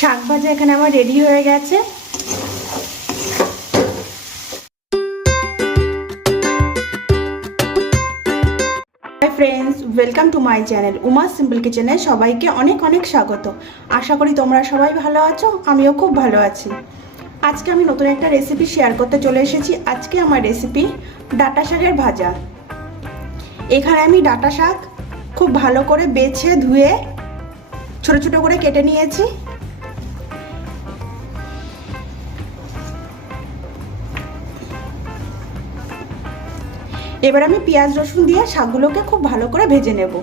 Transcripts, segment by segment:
শাক ভাজা এখানে আমার রেডি হয়ে গেছে। Hi friends, welcome to my channel Uma simple কিচেনে সবাইকে অনেক অনেক স্বাগত। আশা করি তোমরা সবাই ভালো আছো, আমিও খুব ভালো আছি। আজকে আমি নতুন একটা রেসিপি শেয়ার করতে চলে এসেছি। আজকে আমার রেসিপি ডাঁটা শাকের ভাজা। এখানে আমি ডাঁটা শাক খুব ভালো করে বেছে ধুয়ে ছোট ছোট করে কেটে নিয়েছি। এবার আমি পেঁয়াজ রসুন দিয়ে শাকগুলোকে খুব ভালো করে ভেজে নেব।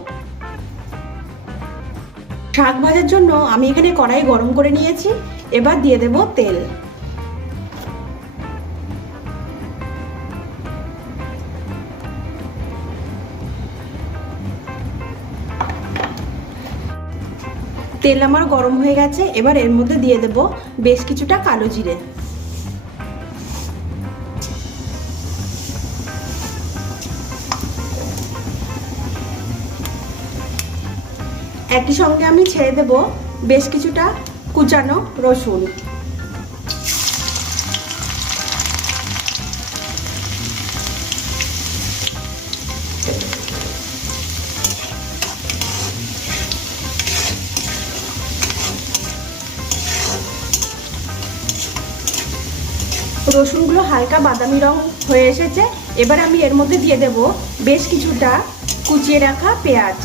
শাক ভাজার জন্য আমি এখানে কড়াই গরম করে নিয়েছি। এবার দিয়ে দেব তেল। তেল আমার গরম হয়ে গেছে। এবার এর মধ্যে দিয়ে দেব বেশ কিছুটা কালো জিরে। একই সঙ্গে আমি ছেড়ে দেব বেশ কিছুটা কুচানো রসুন। রসুনগুলো হালকা বাদামি রং হয়ে এসেছে। এবার আমি এর মধ্যে দিয়ে দেব বেশ কিছুটা কুচিয়ে রাখা পেঁয়াজ।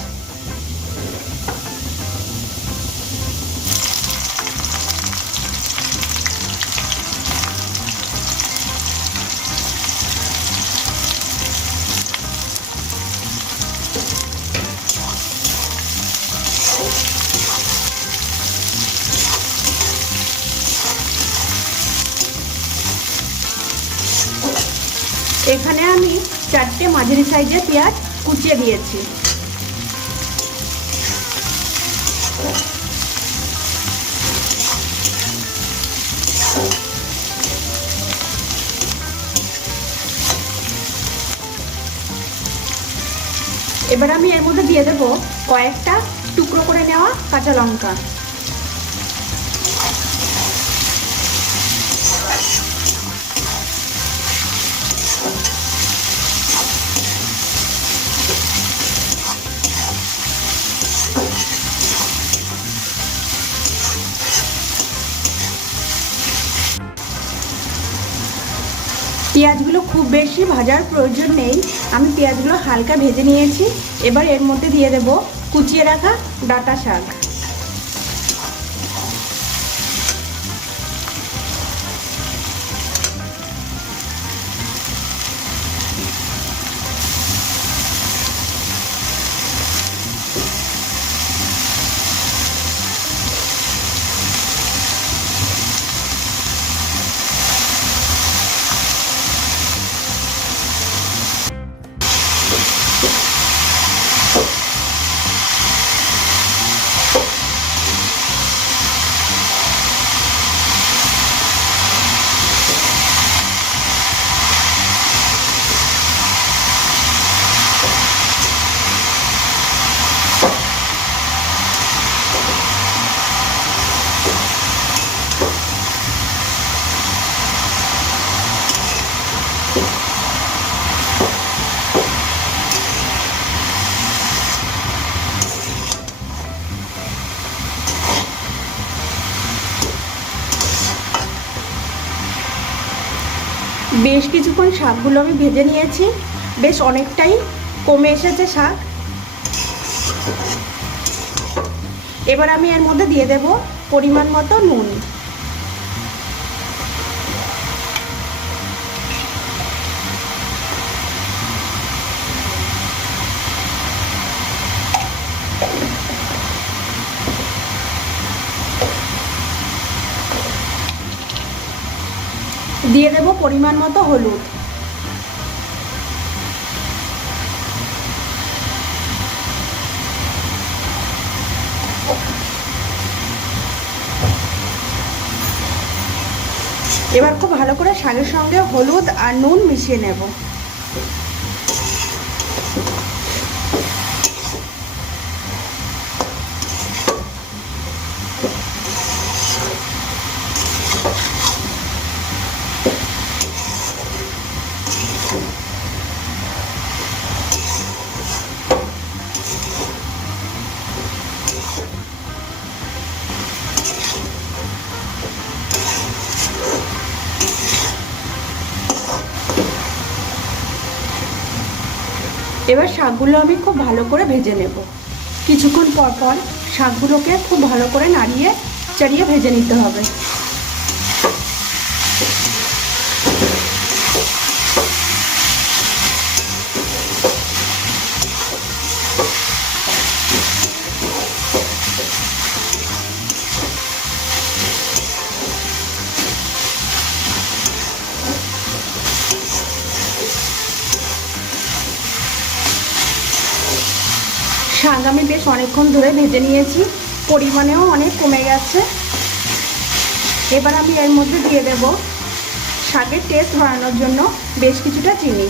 এখানে আমি 4টে মাঝারি সাইজের পেঁয়াজ কুচিয়ে দিয়েছি। এবার আমি এর মধ্যে দিয়ে দেব কয়েকটা টুকরো করে নেওয়া কাঁচা লঙ্কা। পেঁয়াজগুলো খুব বেশি ভাজার প্রয়োজন নেই, আমি পেঁয়াজগুলো হালকা ভেজে নিয়েছি। এবার এর মধ্যে দিয়ে দেব কুচিয়ে রাখা ডাঁটা শাক। বেশ কিছুক্ষণ শাকগুলো আমি ভেজে নিয়েছি। বেশ অনেকটাই কমে এসেছে শাক। এবার আমি এর মধ্যে দিয়ে দেব পরিমাণ মতো নুন। দিয়ে দেব পরিমাণ মতো হলুদ। এবার খুব ভালো করে শাকের সঙ্গে হলুদ আর নুন মিশিয়ে নেব। এবার শাকগুলো আমি খুব ভালো করে ভেজে নেব। কিছুক্ষণ পর পর শাকগুলোকে খুব ভালো করে নাড়িয়ে চাড়িয়ে ভেজে নিতে হবে। শাক আমি বেশ অনেকক্ষণ ধরে ভেজে নিয়েছি, পরিমাণেও অনেক কমে গেছে। এবার আমি এর মধ্যে দিয়ে দেব শাকের টেস্ট বাড়ানোর জন্য বেশ কিছুটা চিনি।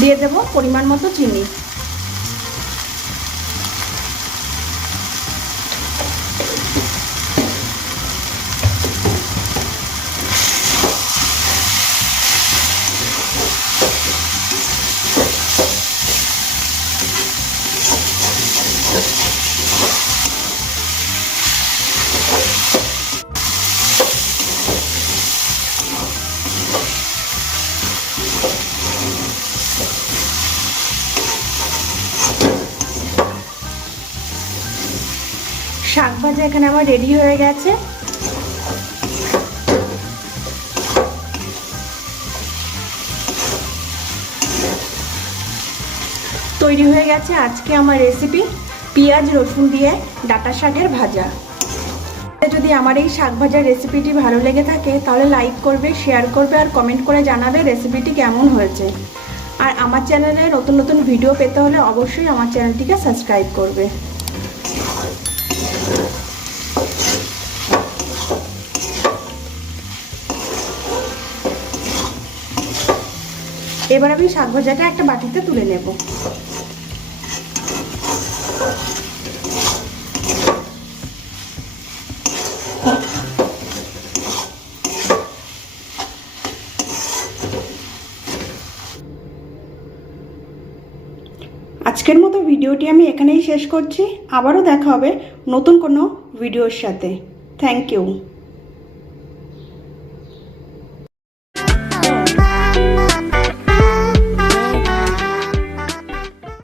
দিয়ে দেব পরিমাণ মতো চিনি। শাক ভাজা এখানে আমার রেডি হয়ে গেছে। তৈরি হয়ে গেছে আজকে আমার রেসিপি পেঁয়াজ রসুন দিয়ে ডাঁটা শাকের ভাজা। যদি আমার এই শাক ভাজার রেসিপিটি ভালো লেগে থাকে তাহলে লাইক করবে, শেয়ার করবে আর কমেন্ট করে জানাবে রেসিপিটি কেমন হয়েছে। আর আমার চ্যানেলে নতুন নতুন ভিডিও পেতে হলে অবশ্যই আমার চ্যানেলটিকে সাবস্ক্রাইব করবে। এবার আমি শাক ভাজাটা একটা বাটিতে তুলে নেব। আজকের মতো ভিডিওটি আমি এখানেই শেষ করছি। আবারও দেখা হবে নতুন কোনো ভিডিওর সাথে। Thank you.